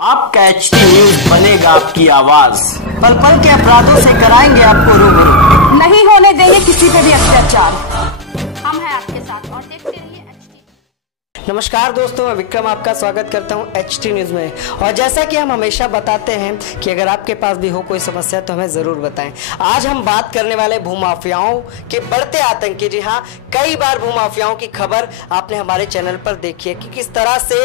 आपका HT news बनेगा आपकी आवाज। पल पल के अपराधों से कराएंगे आपको रूबरू। नहीं होने देंगे किसी पे भी अत्याचार। हम हैं आपके साथ और देखते रहिए एचटी। नमस्कार दोस्तों, मैं विक्रम आपका स्वागत करता हूं एचटी न्यूज़ में। और जैसा कि हम हमेशा बताते हैं कि अगर आपके पास भी हो कोई समस्या तो हमें ज़रूर बताएं। आज हम बात करने वाले भूमाफियाओं के बढ़ते आतंक। जी हाँ, कई बार भूमाफियाओं की खबर आपने हमारे चैनल पर देखी है कि किस तरह से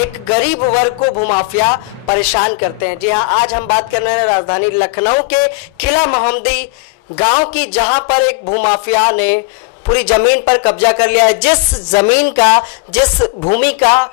एक गरीब वर्ग को भूमाफिया परेशान करते हैं। जी हाँ, आज हम बात करने वाले राजधानी लखनऊ के किला मोहम्मदी गाँव की, जहाँ पर एक भूमाफिया ने पूरी जमीन पर कब्जा कर लिया है। जिस भूमि का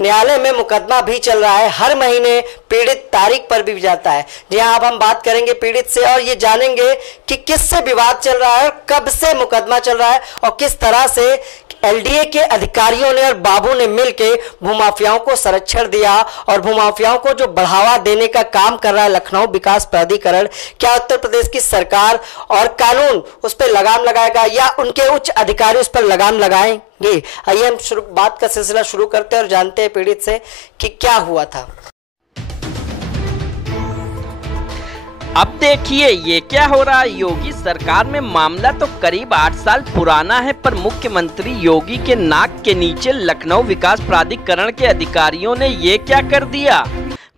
न्यायालय में मुकदमा भी चल रहा है, हर महीने पीड़ित तारीख पर भी जाता है। जी हाँ, अब हम बात करेंगे पीड़ित से और ये जानेंगे कि किससे विवाद चल रहा है, कब से मुकदमा चल रहा है और किस तरह से एलडीए के अधिकारियों ने और बाबू ने मिलकर भूमाफियाओं को संरक्षण दिया और भूमाफियाओं को जो बढ़ावा देने का काम कर रहा है लखनऊ विकास प्राधिकरण। क्या उत्तर प्रदेश की सरकार और कानून उस पर लगाम लगाएगा या उनके उच्च अधिकारी उस पर लगाम लगाएंगे? आइए हम बात का सिलसिला शुरू करते हैं और जानते हैं पीड़ित से कि क्या हुआ था। अब देखिए ये क्या हो रहा है। योगी सरकार में मामला तो करीब 8 साल पुराना है, पर मुख्यमंत्री योगी के नाक के नीचे लखनऊ विकास प्राधिकरण के अधिकारियों ने ये क्या कर दिया।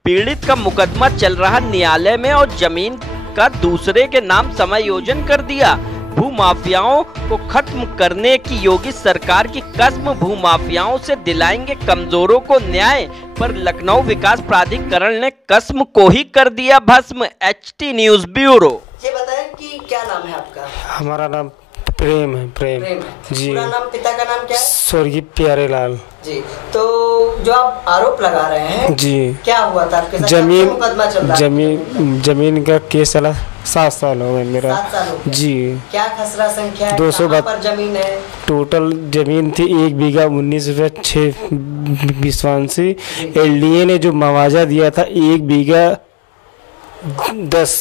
पीड़ित का मुकदमा चल रहा न्यायालय में और जमीन का दूसरे के नाम समायोजन कर दिया। भूमाफियाओं को खत्म करने की योगी सरकार की कसम, भूमाफियाओं से दिलाएंगे कमजोरों को न्याय, पर लखनऊ विकास प्राधिकरण ने कसम को ही कर दिया भस्म। HT news bureau. ये बताएं कि क्या नाम है आपका? हमारा नाम प्रेम है। प्रेम जी। पूरा नाम, पिता का नाम क्या है? स्वर्गीय प्यारेलाल जी। तो जो आप आरोप लगा रहे हैं जी, क्या हुआ था आपके साथ? मुकदमा चल रहा है? जमीन का केस चला 7 साल हो गए मेरा। 7 साल हो गए। जी। क्या खसरा संख्या है? 200 पर जमीन है? टोटल जमीन थी 1 बीघा 19,6 विश्वांसी। एलडीए ने जो मुआवजा दिया था 1 बीघा 10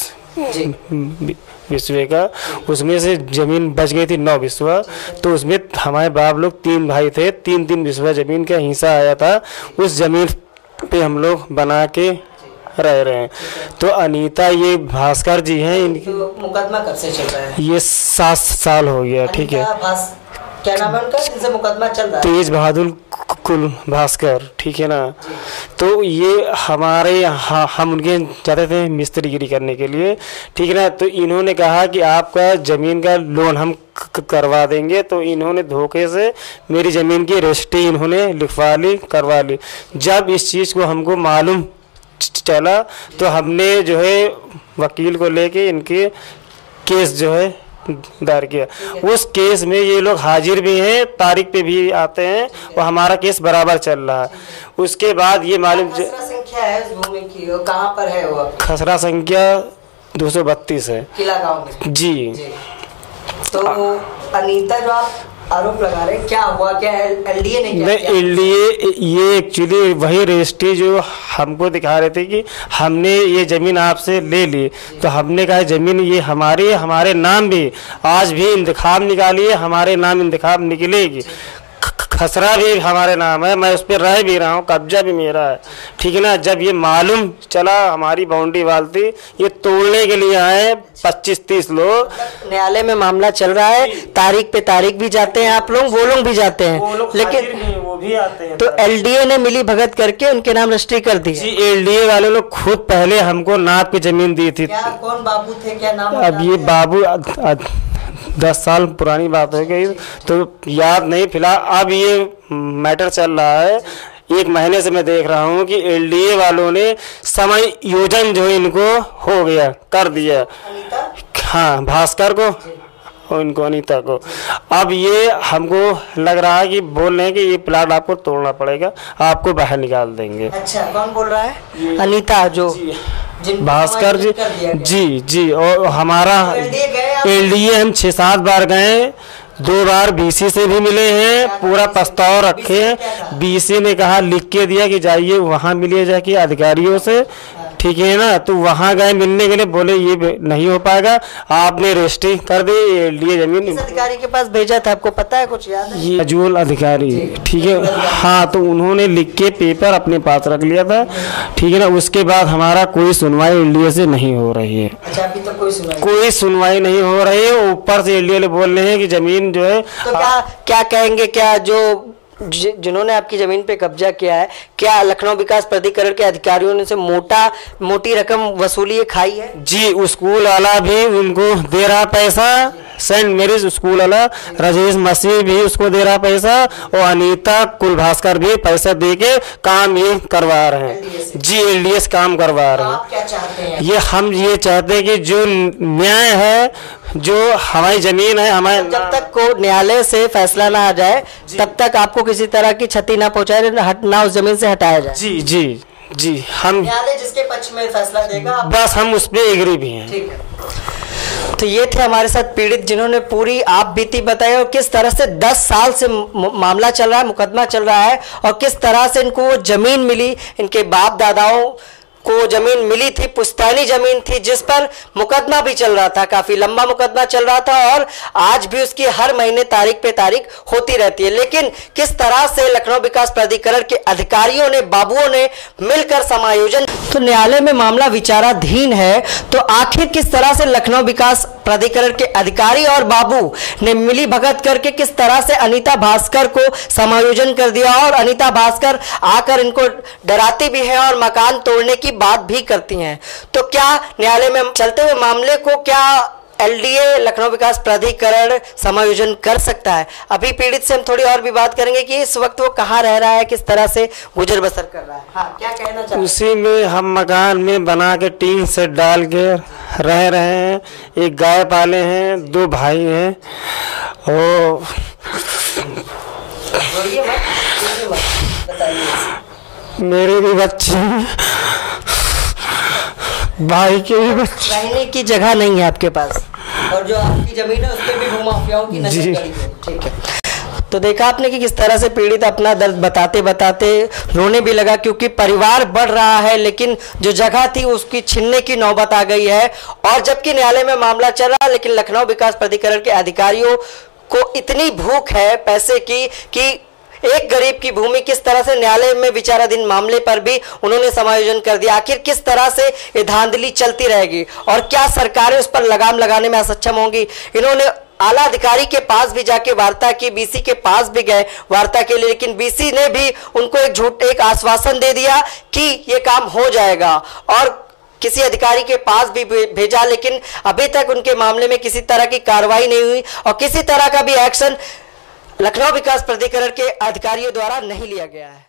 विश्व का, उसमें से जमीन बच गई थी 9 विश्वा। तो उसमें हमारे बाप लोग 3 भाई थे, 3 विश्वा जमीन का हिस्सा आया था। उस जमीन पे हम लोग बना के रह रहे हैं। तो अनीता, ये भास्कर जी हैं, इनकी तो मुकदमा कब से चल रहा है? ये 7 साल हो गया। ठीक है। क्या नाम है उनका जिनसे मुकदमा चल रहा है? तेज बहादुर कुल भास्कर। ठीक है ना। तो ये हमारे हम उनके जाते थे मिस्त्रीगिरी करने के लिए। ठीक है ना। तो इन्होंने कहा कि आपका ज़मीन का लोन हम करवा देंगे। तो इन्होंने धोखे से मेरी ज़मीन की रजिस्ट्री इन्होंने लिखवा ली, करवा ली। जब इस चीज़ को हमको मालूम चला तो हमने जो है वकील को लेके इनके केस जो है दायर किया। उस केस में ये लोग हाजिर भी हैं, तारीख पे भी आते हैं और हमारा केस बराबर चल रहा है। उसके बाद ये मालूम संख्या है उस भूमि की, वो कहाँ पर है? वो खसरा संख्या 232 है, किला गांव में। जी। तो अनीता, जो आप आरोप लगा रहे, क्या हुआ? क्या एलडीए ने क्या किया? एलडीए ये एक्चुअली वही रजिस्ट्री जो हमको दिखा रहे थे कि हमने ये ज़मीन आपसे ले ली। तो हमने कहा ज़मीन ये हमारी, हमारे नाम भी आज भी इंतखाब निकालिए, हमारे नाम इंतखाब निकलेगी। खसरा भी हमारे नाम है, मैं उस पर रह भी रहा हूँ, कब्जा भी मेरा है। ठीक है ना। जब ये मालूम चला हमारी बाउंड्री वालती, ये तोड़ने के लिए आए 25-30 लोग। न्यायालय में मामला चल रहा है, तारीख पे तारीख भी जाते हैं आप लोग, वो लोग भी जाते हैं, लेकिन वो भी आते हैं। तो एलडीए ने मिली भगत करके उनके नाम रजिस्ट्री कर दी। जी, एलडीए वाले लोग खुद पहले हमको नाप की जमीन दी थी। कौन बाबू थे, क्या नाम? अब ये बाबू 10 साल पुरानी बात हो गई तो याद नहीं। फिलहाल अब ये मैटर चल रहा है। 1 महीने से मैं देख रहा हूँ कि एलडीए वालों ने समय योजन जो इनको हो गया कर दिया। हाँ, भास्कर को और इनको अनीता को। अब ये हमको लग रहा है कि बोल रहे हैं कि ये प्लाट आपको तोड़ना पड़ेगा, आपको बाहर निकाल देंगे। अच्छा, कौन बोल रहा है? अनीता, जो भास्कर जी। जी जी। और हमारा एलडीए हम 6-7 बार गए, 2 बार बीसी से भी मिले हैं, पूरा प्रस्ताव रखे हैं। बीसी ने कहा, लिख के दिया कि जाइए वहाँ मिलिए जाके अधिकारियों से। ठीक ठीक है ना। तो वहाँ गए मिलने के लिए, बोले ये नहीं हो पाएगा, आपने रजिस्ट्री कर दी, लिए जमीन। किस अधिकारी के पास भेजा था, आपको पता है, कुछ याद है? ये अजूल अधिकारी, ठीक है। हाँ, तो उन्होंने लिख के पेपर अपने पास रख लिया था, ठीक है ना। उसके बाद हमारा कोई सुनवाई एलडीए से नहीं हो रही है। अच्छा, अभी तक कोई सुनवाई नहीं हो रही है। ऊपर से एलडीए वाले बोल रहे हैं कि जमीन जो है, तो क्या कहेंगे, क्या जो जिन्होंने आपकी जमीन पे कब्जा किया है, क्या लखनऊ विकास प्राधिकरण के अधिकारियों ने से मोटी रकम वसूली खाई है? जी, स्कूल वाला भी उनको दे रहा पैसा, सेंट मेरीज स्कूल वाला राजेश मसीह भी उसको दे रहा पैसा, और अनीता कुलभास्कर भी पैसा दे के काम ये करवा रहे हैं। जी, एलडीएस काम करवा रहे हैं। आप क्या चाहते हैं? हम ये चाहते हैं कि जो न्याय है, जो हमारी जमीन है, हमारे जब तक को न्यायालय से फैसला ना आ जाए तब तक आपको किसी तरह की क्षति ना पहुंचाए, ना उस जमीन से हटाया जाए। जी जी जी, हम न्यायालय जिसके पक्ष में फैसला देगा, बस हम उस पर एग्री भी हैं। ठीक है। तो ये थे हमारे साथ पीड़ित, जिन्होंने पूरी आप बीती बताई और किस तरह से 10 साल से मामला चल रहा है, मुकदमा चल रहा है, और किस तरह से इनको वो जमीन मिली, इनके बाप दादाओं को जमीन मिली थी, पुश्तैनी जमीन थी, जिस पर मुकदमा भी चल रहा था, काफी लंबा मुकदमा चल रहा था, और आज भी उसकी हर महीने तारीख पे तारीख होती रहती है। लेकिन किस तरह से लखनऊ विकास प्राधिकरण के अधिकारियों ने, बाबुओं ने मिलकर समायोजन, तो न्यायालय में मामला विचाराधीन है। तो आखिर किस तरह से लखनऊ विकास प्राधिकरण के अधिकारी और बाबू ने मिली भगत करके किस तरह से अनीता भास्कर को समायोजन कर दिया, और अनीता भास्कर आकर इनको डराती भी है और मकान तोड़ने की बात भी करती हैं। तो क्या न्यायालय में चलते हुए मामले को क्या एलडीए लखनऊ विकास प्राधिकरण समायोजन कर सकता है? अभी पीड़ित से हम थोड़ी और भी बात करेंगे कि इस वक्त वो कहाँ रह रहा है, किस तरह से गुजर बसर कर रहा है। हाँ, क्या कहना चाहते हैं? उसी में हम मकान में बना के टीन से डाल के रह रहे हैं। एक गाय पाले हैं, 2 भाई हैं, और मेरे भी बच्चे हैं, भाई के भी बच्चे। रहने की जगह नहीं है आपके पास, और जो आपकी जमीन है उस पे भी भूमाफियाओं की नजर जी। गड़ी है। ठीक है। तो देखा आपने कि किस तरह से पीड़ित अपना दर्द बताते बताते रोने भी लगा, क्योंकि परिवार बढ़ रहा है लेकिन जो जगह थी उसकी छीनने की नौबत आ गई है। और जबकि न्यायालय में मामला चल रहा है, लेकिन लखनऊ विकास प्राधिकरण के अधिकारियों को इतनी भूख है पैसे की कि एक गरीब की भूमि किस तरह से न्यायालय में विचाराधीन मामले पर भी उन्होंने समायोजन कर दिया। आखिर किस तरह से ये धांधली चलती रहेगी और क्या सरकारें उस पर लगाम लगाने में असक्षम होंगी? इन्होंने आला अधिकारी के पास भी जाके वार्ता की, बीसी के पास भी गए वार्ता के लिए, लेकिन बीसी ने भी उनको एक आश्वासन दे दिया कि ये काम हो जाएगा, और किसी अधिकारी के पास भी भेजा, लेकिन अभी तक उनके मामले में किसी तरह की कार्रवाई नहीं हुई और किसी तरह का भी एक्शन लखनऊ विकास प्राधिकरण के अधिकारियों द्वारा नहीं लिया गया है।